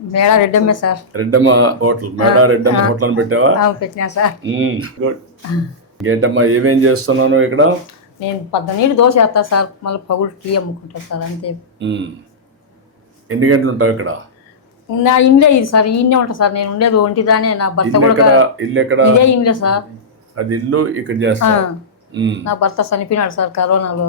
మేళ రెడ్డమ్మే sir. Reddamma hotel. మేడా Reddamma hotel అని పెట్టావా? పెట్టినా సార్. గుడ్. ఇంకేంటమ్మా ఏమేం చేస్తున్నాను ఇక్కడ? నేను పద్ద నీళ్ళు దోశ వేస్తా సార్. మళ్ళీ పగులు టీ అమ్ముకుంటా సార్ అంతే. ఎన్ని గంటలు ఉంటావు ఇక్కడ? నా ఇండ్లే ఇది సార్ ఈయనే ఉంటా సార్. నేను ఉండేది ఒంటిదానే నా భర్త ఇల్లు కూడా ఇల్లు ఎక్కడ? ఇదే ఇండ్లే సార్. అది ఇల్లు ఇక్కడ చేస్తా. నా భర్త చనిపోయినాడు సార్ కరోనాలో.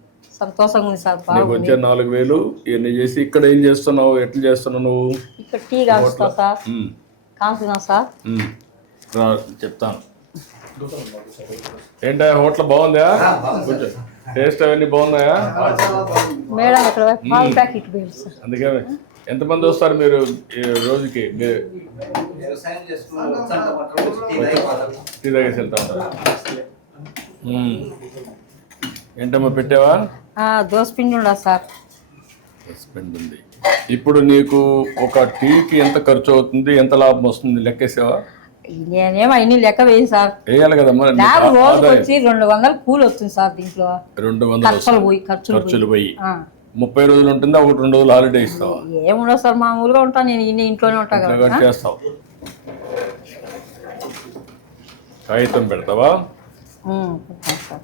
సంతోషంగా ఉంది సార్ నీకు బాగుంది వచ్చే నాలుగు వేలు ఇవన్నీ చేసి ఇక్కడ ఏం చేస్తున్నావు ఎట్లా చేస్తున్నావు నువ్వు? ఇక్కడ టీ కాస్తా సార్. ఉమ్. సార్. ఉమ్. రా చెప్తాను. ఏంటా హోటల్ బాగుందా? కొంచెం టేస్ట్ అవన్నీ బాగున్నాయా? మేడం ఇక్కడ పాలు ప్యాకెట్ పోయింది సార్. అందుకే ఎంతమంది వస్తారు మీరు ఈ రోజుకి? మీరు వ్యవసాయం టీ తాగేసి వెళ్తా ఉంటారా? ఉమ్. ఏంటమ్మా పెట్టావా? ఆ, దోశ పిండి ఉండదు సార్. హస్బెండ్ ఉంది ఇప్పుడు నీకు ఒక టీకి ఎంత ఖర్చు అవుతుంది ఎంత లాభం వస్తుంది లెక్కేసావా? నేనేమో అన్ని లెక్క వేయి సార్. వేయాలి కదమ్మా నీకు నాకు రోజుకి వచ్చి రెండు వందలు కూలి వస్తుంది సార్ దీంట్లో. రెండు వందలు ఖర్చులు. పోయి ఖర్చులు పోయి. ఖర్చులు పోయి. ఆ. ముప్పై రోజులు ఉంటుందా ఒకటి రెండు రోజులు హాలిడే ఇస్తావా? ఏముండదు సార్ మామూలుగా ఉంటాను నేను ఇన్ని ఇంట్లోనే ఉంటా కదా. చేస్తావు. కాగితం పెడతావా? ఉంటాను సార్.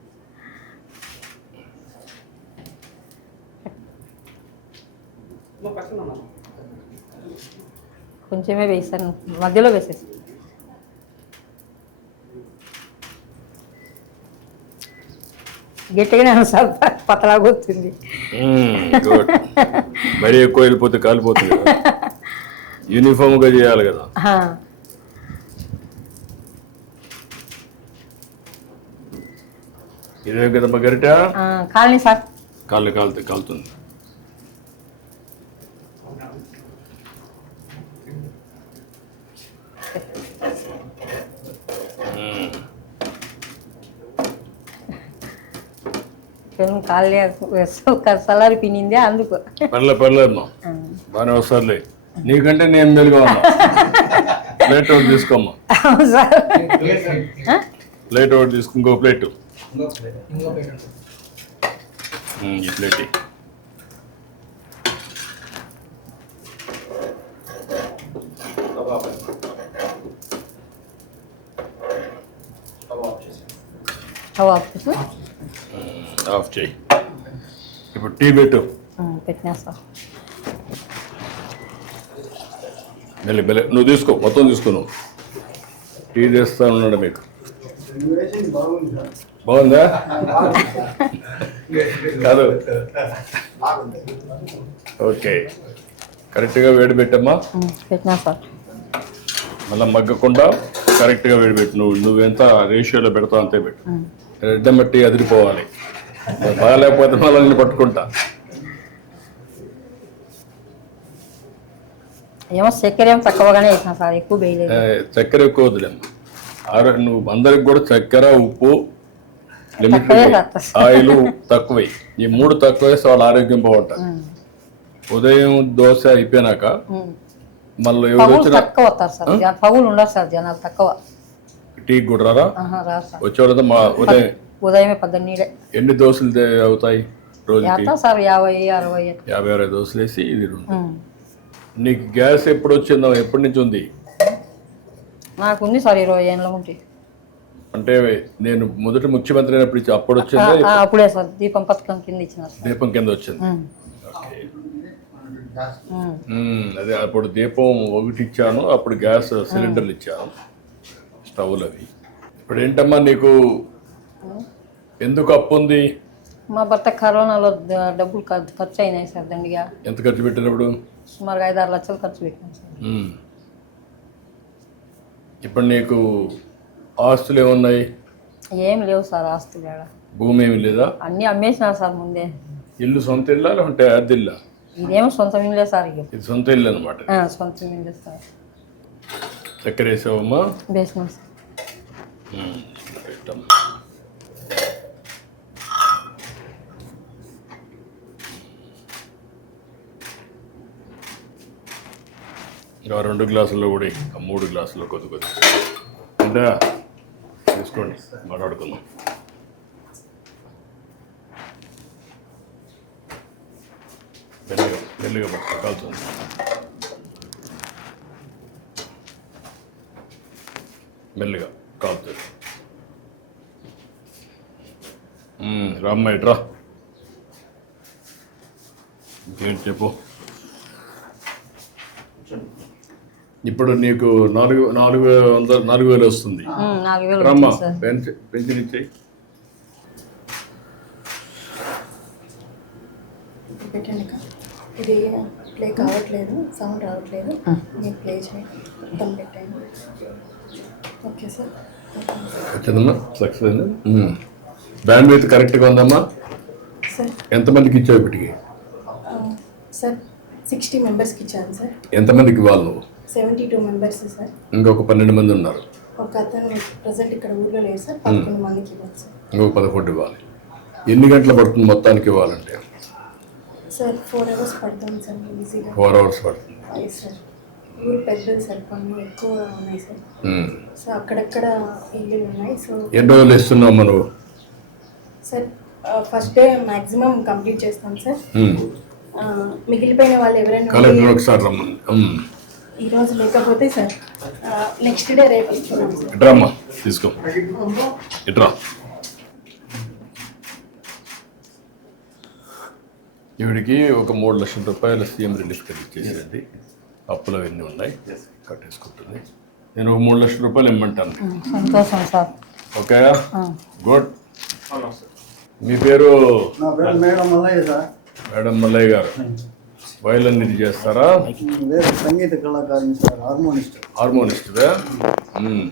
కొంచెమే వేసాను. మధ్యలో వేసేసి. గట్టిగానే సార్ పతలాగా వస్తుంది గుడ్. మరీ ఎక్కువ వెళ్ళిపోతే కాలిపోతుంది యూనిఫామ్గా చేయాలి కదా. ఆ. ఇదే కదమ్మా గరిట? ఆ, కాలనీ సార్. కాళ్ళు కాలుతుంది కాలుతుంది. పెను కాలనీ సలారి పినిందే అందుకు. పర్లే పర్లేదమ్మా బాగానే వస్తారులే. నీకంటే నేను మెలుగా ఉన్నా. ప్లేట్ ఒకటి తీసుకోమ్మా? ప్లేట్ ఒకటి తీసుకో ఇంకో ప్లేట్. ఈ ప్లేట్. స్టవ్ ఆఫ్ చేసి ఆఫ్ చేయి ఇప్పుడు టీ పెట్టు. ఉమ్, పెట్టినా సార్ మెల్లి మెల్లి. నువ్వు తీసుకో మొత్తం తీసుకో నువ్వు. టీ చేస్తా ఉన్నాడు మీకు. బాగుందా? కాదు. ఓకే. కరెక్ట్గా వేడి పెట్టమ్మా. పెట్టినా సార్ మళ్ళీ మగ్గకుండా కరెక్ట్గా వేడి పెట్టు. నువ్వు నువ్వెంత రేషియోలో పెడతావు అంతే పెట్టు. రెడ్డం బట్టి అదిరిపోవాలి. బాగాలేకపోతే మళ్ళీ నేను పట్టుకుంటా. ఏమో చక్కెర ఏమో తక్కువగానే వేసిన సార్ ఎక్కువ వేయలేదు. ఏ, చక్కెర ఎక్కువ వద్దులేమ్మా ఆరో నువ్వు అందరికి కూడా చక్కెర ఉప్పు లిమిట్. ఆయిల్ తక్కువే. ఈ మూడు తక్కువ వేస్తే వాళ్ళ ఆరోగ్యం బాగుంటుంది. ఉదయం దోశ అయిపోయినాక. మళ్ళీ ఎవరు తక్కువ వస్తారు సార్ పగులు ఉండరు సార్ జనాలు తక్కువ. టీ కూడా రారా వచ్చేవాళ్ళతో మా ఉదయం ఉదయమే పద్దెనిమిదే ఎన్ని దోశలు అవుతాయి ఎంత సార్ యాభై అరవై యాభై అరవై దోశలు వేసి ఇది. నీకు గ్యాస్ ఎప్పుడు వచ్చిందో ఎప్పటి నుంచి ఉంది? నాకు ఉంది సార్ ఇరవై ఏళ్ళ ఉంటే అంటే నేను మొదటి ముఖ్యమంత్రి అయినప్పుడు అప్పుడు వచ్చిందా అప్పుడే సార్ దీపం పథకం కింద ఇచ్చినారు సార్. దీపం కింద వచ్చింది. అదే అప్పుడు దీపం ఒకటి ఇచ్చాను అప్పుడు గ్యాస్ సిలిండర్లు ఇచ్చాను స్టవ్లు అవి ఇప్పుడు ఏంటమ్మా నీకు? ఎందుకు అప్పు ఉంది మా భర్త కరోనాలో డబ్బులు ఖర్- ఖర్చు అయినాయి సార్ దండిగా. ఎంత ఖర్చు పెట్టినప్పుడు? సుమారుగా ఐదు ఆరు లక్షలు ఖర్చు పెట్టినాం సార్. ఇప్పుడు నీకు ఆస్తులు ఏమున్నాయి? ఏం లేవు సార్ ఆస్తులు భూమి ఏమి లేదా? అన్నీ అమ్మేసినారు సార్ ముందే. ఇల్లు సొంత ఇల్లా లేకుంటే అద్దె ఇల్లా ఇదేమో సొంత ఇల్లే సార్ ఇది సొంత ఇల్లు అనమాట సొంత ఇల్లే సార్. చక్కెర వేసావమ్మా వేసినాం సార్. ఇంకా రెండు గ్లాసుల్లో కూడా మూడు గ్లాసుల్లో కొద్ది కొద్ది. అంటే తీసుకోండి మాట్లాడుకుందాం. మెల్లిగా కాలుతుంది మెల్లిగా కాలుతుంది మ్మ్, రామ్మ ఇట్రా ఇంకేంటి చెప్పు ఇప్పుడు నీకు నాలుగు నాలుగు వందల నాలుగు వేలు వస్తుంది. రమ్మ. పెన్షన్ పెన్షన్ ఇచ్చేయి పెట్టండి. ఇది ప్లే కావట్లేదు సౌండ్ రావట్లేదు. మీరు ప్లే చేయండి మొత్తం పెట్టండి ఓకే సార్ వచ్చిందమ్మా సక్సెస్. బ్యాండ్ విత్ కరెక్ట్గా ఉందమ్మా? సార్ ఎంతమందికి ఇచ్చావు ఇప్పటికి? సార్ సిక్స్టీ మెంబర్స్కి ఇచ్చాను సార్ ఎంతమందికి ఇవ్వాలి నువ్వు? సెవెంటీ టూ మెంబర్స్ సార్ ఇంకొక పన్నెండు మంది ఉన్నారు. ఒక అతను ప్రజెంట్ ఇక్కడ ఊర్లో లేరు సార్ పదకొండు మందికి ఇవ్వాలి సార్ ఇంకొక పదకొండు ఇవ్వాలి. ఎన్ని గంటలు పడుతుంది మొత్తానికి ఇవ్వాలంటే? సార్ ఫోర్ అవర్స్ పడుతుంది సార్ ఈజీగా ఫోర్ అవర్స్ పడుతుంది. సార్ ఊరు పెద్దది సార్ పనులు ఎక్కువ ఉన్నాయి సార్. మ్మ్. సో అక్కడక్కడ ఇల్లు ఉన్నాయి సో ఎన్ని రోజులు ఇస్తున్నావు నువ్వు? Sir first day maximum complete చేస్తాం సార్. ఆ, మిగిలిపోయిన వాళ్ళు ఎవరైనా కలెక్టర్ ఒకసారి రమ్మని. మ్మ్. ఈ రోజు లేకపోతే సార్ నెక్స్ట్ డే రేపు ఇస్తున్నాం సార్. అమ్మా తీసుకో. ఇట్రా ఈవిడికి ఒక మూడు లక్షల రూపాయల సీఎం రిలీఫ్ కింద ఇచ్చేసేయండి అప్పులు అవన్నీ ఉన్నాయి. కట్టేసుకుంటుంది. నేను ఒక మూడు లక్షల రూపాయలు ఇమ్మంటాను. సంతోషం సార్. ఓకే. గుడ్. మీ పేరు? నా పేరు madam Mallayya sir. Madam Mallayya గారు. వయలన్ ఇది చేస్తారా? సంగీత కళాకారుని సార్ హార్మోనిస్ట్. హార్మోనిస్ట్గా మ్మ్.